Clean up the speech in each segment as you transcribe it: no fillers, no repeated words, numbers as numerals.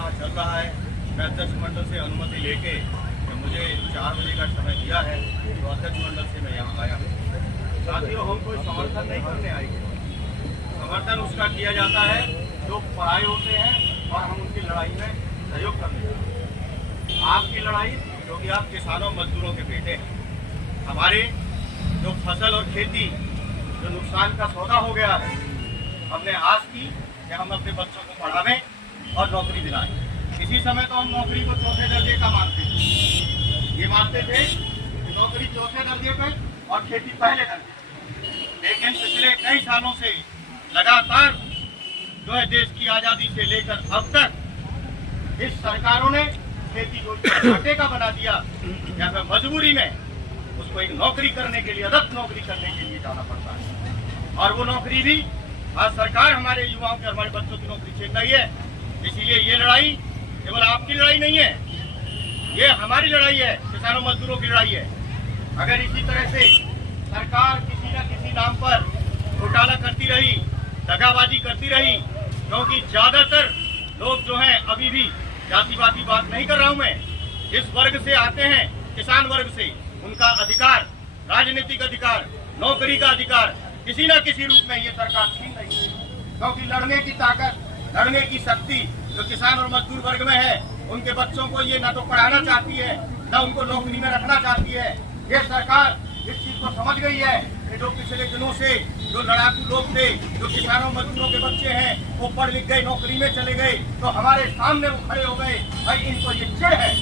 वहाँ चल रहा है। मैं अध्यक्ष मंडल से अनुमति लेके मुझे 4 बजे का समय दिया है, तो अध्यक्ष मंडल से मैं यहाँ आया हूँ। साथियों, हम कोई समर्थन नहीं करने आएंगे। समर्थन उसका किया जाता है जो पराये होते हैं और हम उनकी लड़ाई में सहयोग करने जाते हैं। आपकी लड़ाई जो कि आप किसानों मजदूरों के बेटे हैं, हमारे जो फसल और खेती जो नुकसान का सौदा हो गया है, हमने आस की कि हम अपने बच्चों को पढ़ावें और नौकरी दिलाएं। इसी समय तो हम नौकरी को चौथे दर्जे का मानते थे। ये मानते थे कि नौकरी चौथे दर्जे पे और खेती पहले दर्जे पे। लेकिन पिछले कई सालों से लगातार जो है देश की आज़ादी से लेकर अब तक इस सरकारों ने खेती को घाटे का बना दिया, या फिर मजबूरी में उसको एक नौकरी करने के लिए, अदत्त नौकरी करने के लिए जाना पड़ता है। और वो नौकरी भी आज सरकार हमारे युवाओं के, हमारे बच्चों की नौकरी छीन रही है। इसीलिए ये लड़ाई केवल आपकी लड़ाई नहीं है, ये हमारी लड़ाई है, किसानों मजदूरों की लड़ाई है। अगर इसी तरह से सरकार किसी न किसी नाम पर घोटाला करती रही, दगाबाजी करती रही, क्योंकि ज्यादातर लोग जो हैं, अभी भी जातिवादी बात नहीं कर रहा हूं मैं, जिस वर्ग से आते हैं, किसान वर्ग से, उनका अधिकार, राजनीतिक अधिकार, नौकरी का अधिकार किसी न किसी रूप में ये सरकार छीन रही है। क्योंकि लड़ने की ताकत, लड़ने की शक्ति जो किसान और मजदूर वर्ग में है, उनके बच्चों को ये न तो पढ़ाना चाहती है, न उनको नौकरी में रखना चाहती है। ये सरकार इस चीज को समझ गई है कि जो पिछले दिनों से जो लड़ाकू लोग थे, जो किसानों मजदूरों के बच्चे हैं, वो पढ़ लिख गए, नौकरी में चले गए, तो हमारे सामने वो खड़े हो गए। भाई इनको ये चिढ़ है।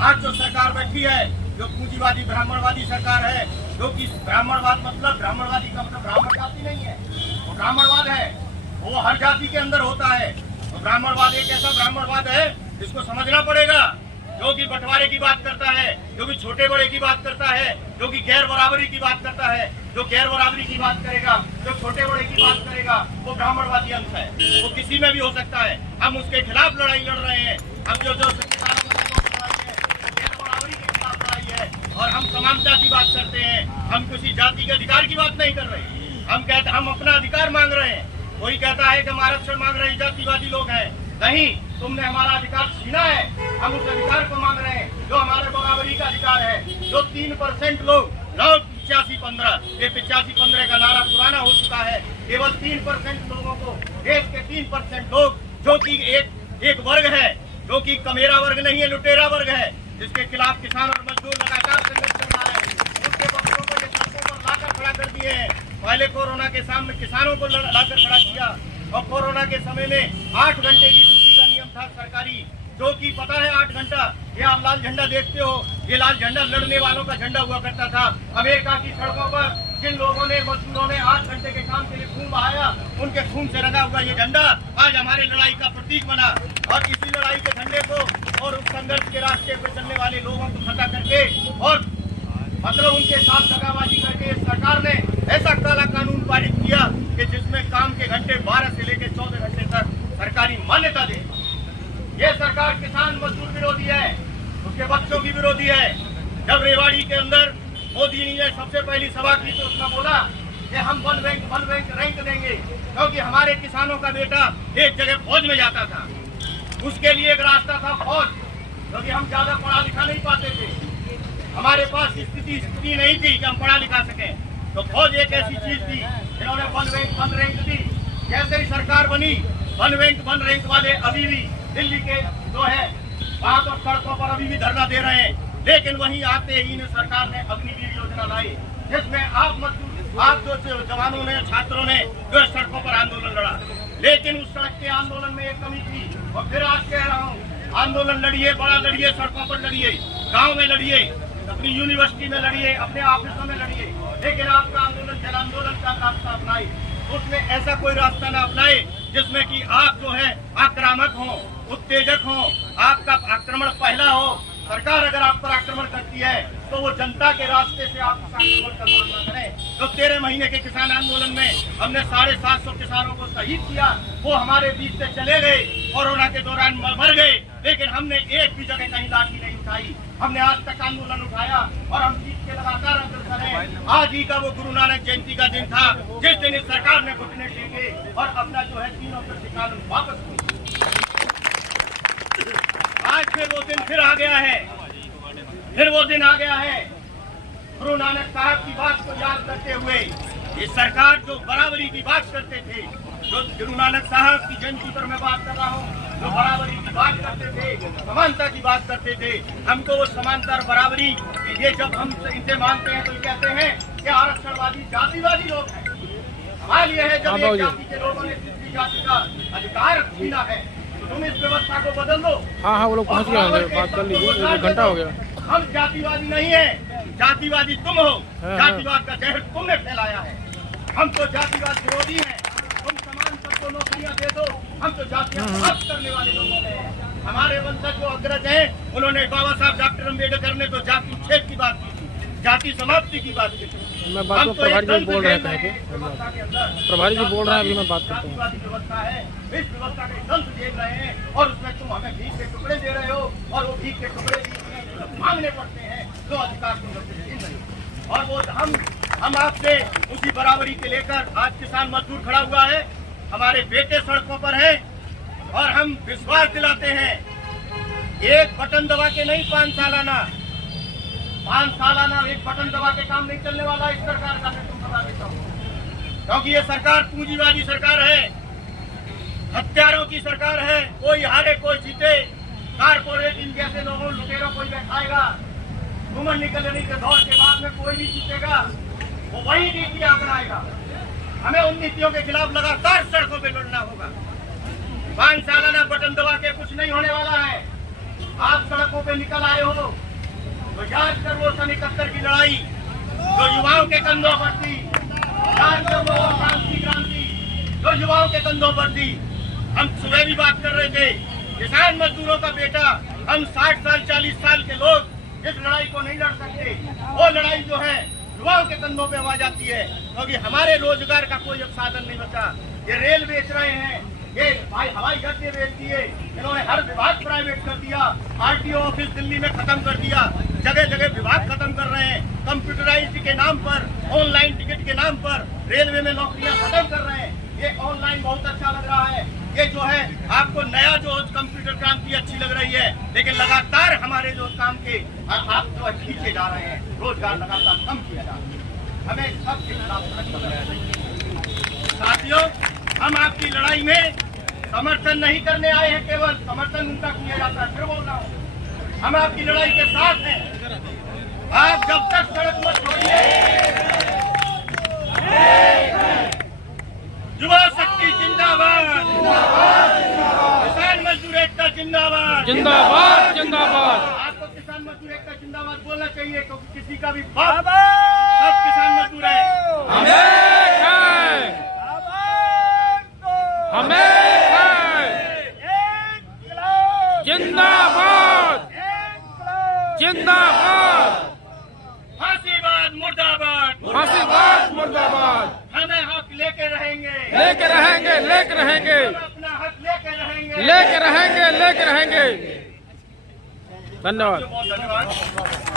आज जो सरकार बैठी है, जो पूंजीवादी ब्राह्मणवादी सरकार है, जो कि ब्राह्मणवाद मतलब, ब्राह्मणवादी का मतलब ब्राह्मण जाति नहीं है, वो ब्राह्मणवाद है, वो हर जाति के अंदर होता है। तो ब्राह्मणवाद एक ऐसा ब्राह्मणवाद है जिसको समझना पड़ेगा, जो कि बंटवारे की बात करता है, जो कि छोटे बड़े की बात करता है, जो कि गैर बराबरी की बात करता है। जो गैर बराबरी की बात करेगा, जो छोटे बड़े की बात करेगा, वो ब्राह्मणवादी अंश है। वो किसी में भी हो सकता है। हम उसके खिलाफ लड़ाई लड़ रहे हैं। हम जो किसानों की लड़ाई है, गैर बराबरी के खिलाफ लड़ाई है, और हम समानता की बात करते हैं। हम किसी जाति के अधिकार की बात नहीं कर रहे। हम अपना अधिकार मांग रहे हैं। कोई कहता है कि हम आरक्षण मांग रहे हैं, जातिवादी लोग हैं। नहीं, तुमने हमारा अधिकार छीना है। हम उस अधिकार को मांग रहे हैं जो हमारे बराबरी का अधिकार है। जो 3% लोग, 85-15, ये 85-15 का नारा पुराना हो चुका है। केवल 3% लोगों को, देश के 3% लोग, जो कि एक वर्ग है, जो कि कमेरा वर्ग नहीं है, लुटेरा वर्ग है, जिसके खिलाफ किसान और मजदूर लगातार संघर्ष कर रहा है। उनके बच्चों को ये सड़कों पर लाकर खड़ा कर दिए हैं। पहले कोरोना के सामने किसानों को लाकर खड़ा किया, और कोरोना के समय में 8 घंटे की ड्यूटी का नियम था सरकारी, जो कि पता है 8 घंटा। ये आप लाल झंडा देखते हो, ये लाल झंडा लड़ने वालों का झंडा हुआ करता था। अमेरिका की सड़कों पर जिन लोगों ने, मजदूरों ने 8 घंटे के काम के लिए खून बहाया, उनके खून से रंगा हुआ ये झंडा आज हमारे लड़ाई का प्रतीक बना। और इसी लड़ाई के झंडे को और उस संघर्ष के रास्ते पर चलने वाले लोगों को खड़ा करके, और मतलब उनके साथ दगाबाजी करके सरकार ने ऐसा काला कानून पारित किया कि जिसमें काम के घंटे 12 से लेकर 14 घंटे तक सरकारी मान्यता दे। ये सरकार किसान मजदूर विरोधी है, उसके बच्चों की विरोधी है। जब रेवाड़ी के अंदर मोदी ने सबसे पहली सभा की तो उसने बोला कि हम वन रैंक देंगे, क्योंकि हमारे किसानों का बेटा एक जगह फौज में जाता था। उसके लिए एक रास्ता था फौज, क्योंकि हम ज्यादा पढ़ा लिखा नहीं पाते थे, हमारे पास स्थिति नहीं थी कि हम पढ़ा लिखा सकें। तो फौज एक ऐसी चीज थी, इन्होंने वन रैंक दी। जैसे ही सरकार बनी, वन रैंक वाले अभी भी दिल्ली के जो है वहाँ तो सड़कों पर अभी भी धरना दे रहे हैं। लेकिन वहीं आते ही सरकार ने अग्निवीर योजना लाई, जिसमें आप जो जवानों ने, छात्रों ने जो सड़कों पर आंदोलन लड़ा। लेकिन उस सड़क के आंदोलन में एक कमी थी, और फिर आज कह रहा हूँ, आंदोलन लड़िए, बड़ा लड़िए, सड़कों पर लड़िए, गाँव में लड़िए, अपनी यूनिवर्सिटी में लड़िए, अपने ऑफिसों में लड़िए, लेकिन आपका आंदोलन जन आंदोलन का रास्ता अपनाए। उसमें ऐसा कोई रास्ता न अपनाए जिसमें कि आप जो है आक्रामक हो, उत्तेजक हो, आपका आक्रमण पहला हो। सरकार अगर आप पर आक्रमण करती है तो वो जनता के रास्ते से आप आक्रमण का सामना करें। तो 13 महीने के किसान आंदोलन में हमने 750 किसानों को शहीद किया। वो हमारे बीच से चले गए, कोरोना के दौरान मर गए, लेकिन हमने एक भी जगह कहीं लाठी नहीं उठाई। हमने आज तक आंदोलन उठाया और हम जीत के लगातार अग्रसर हैं। आज ही का वो गुरु नानक जयंती का दिन था, जिस दिन इस सरकार ने घुटने टेके और अपना जो है 3 अवसर कानून वापस किया। से वो दिन फिर आ गया है, फिर वो दिन आ गया है। गुरु नानक साहब की बात को याद करते हुए ये सरकार जो बराबरी की बात करते थे, जो गुरु नानक साहब की जयंती पर मैं बात कर रहा हूँ, जो बराबरी की बात करते थे, समानता की बात करते थे, हमको वो समानता और बराबरी ये जब हम इनसे मानते हैं तो ये कहते हैं कि आरक्षणवादी जातिवादी लोग हैं। सवाल ये है जब एक जाति के लोगों ने दूसरी जाति का अधिकार छीना है तो तुम इस व्यवस्था को बदल दो। हाँ वो लोग पहुँच गए होंगे, बात कर लीजिए, 1 घंटा हो गया। हम जातिवादी नहीं है, जातिवादी तुम हो, जातिवाद का जहर तुमने फैलाया है। हम तो जातिवाद विरोधी हैं, तुम समान सबको नौकरियां दे दो, हम तो जातियां समाप्त करने वाले लोगों में। हमारे वंशज जो अग्रज हैं उन्होंने बाबा साहब डॉक्टर अम्बेडकर ने तो जाति उच्छेद की बात की थी, जाति समाप्ति की बात की थी। मैं बात तो प्रभारी जी बोल रहे हैं, प्रभारी जी बोल रहे हैं, अभी मैं बात करता हूँ। व्यवस्था है, इस व्यवस्था के दंत देख रहे हैं और उसमें तुम हमें भीख के टुकड़े दे रहे हो और वो भीख के टुकड़े मांगने पड़ते हैं जो अधिकार तुम छीन रहे हो। और वो हम आपसे उसी बराबरी के लेकर आज किसान मजदूर खड़ा हुआ है, हमारे बेटे सड़कों पर हैं और हम विश्वास दिलाते हैं एक बटन दबा के नहीं 5 सालाना एक बटन दबा के काम नहीं चलने वाला इस सरकार का, मैं तुम बता देता हूँ। क्योंकि ये सरकार पूंजीवादी सरकार है, हत्यारों की सरकार है, कोई हारे कोई जीते, कारपोरेट इन जैसे लोगों लुटेरों कोई बैठाएगा, घूमन निकलने के दौर के बाद में कोई भी जीतेगा, वो वही नीति अपनाएगा। हमें उन नीतियों के खिलाफ लगातार सड़कों पे लड़ना होगा। 5 सालाना बटन दबा के कुछ नहीं होने वाला है। आप सड़कों पे निकल आए हो तो याद कर वो सन 71 की लड़ाई जो युवाओं के कंधों पर थी, याद कर वो क्रांति जो युवाओं के कंधों पर थी। हम सुबह भी बात कर रहे थे, किसान मजदूरों का बेटा, हम 60 साल 40 साल के लोग इस लड़ाई को नहीं लड़ सकते। वो लड़ाई जो है युवाओं के कंधों पे आ जाती है, क्योंकि हमारे रोजगार का कोई अब साधन नहीं बचा। ये रेल बेच रहे हैं, ये हवाई अड्डे बेच दिए, इन्होंने हर विभाग प्राइवेट कर दिया, आरटीओ ऑफिस दिल्ली में खत्म कर दिया, जगह जगह विभाग खत्म कर रहे हैं, कंप्यूटराइज के नाम पर, ऑनलाइन टिकट के नाम पर रेलवे में नौकरियां खत्म कर रहे हैं। ये ऑनलाइन बहुत अच्छा लग रहा है, ये जो है आपको नया जो कंप्यूटर क्रांति अच्छी लग रही है, लेकिन लगातार हमारे जो काम के आप जो है खींचे जा रहे हैं, रोजगार लगातार कम किया जा रहा है। हमें सबके खिलाफ साथियों, हम आपकी लड़ाई में समर्थन नहीं करने आए हैं, केवल समर्थन उनका किया जाता है। फिर बोल रहा हूँ, हम आपकी लड़ाई के साथ हैं। आप जब तक सड़क मत छोड़िए, युवा शक्ति जिंदाबाद, किसान मजदूर एकता जिंदाबाद, जिंदाबाद जिंदाबाद। आपको किसान मजदूर एकता जिंदाबाद बोलना चाहिए, क्योंकि किसी का भी बाप सब किसान मजदूर है। जिंदाबाद जिंदाबाद, फांसीवाद मुर्दाबाद, फांसीवाद मुर्दाबाद। हमें हक लेके रहेंगे, लेके रहेंगे, लेके रहेंगे, अपना हक लेके रहेंगे, लेके रहेंगे, लेके रहेंगे। धन्यवाद। बहुत धन्यवाद।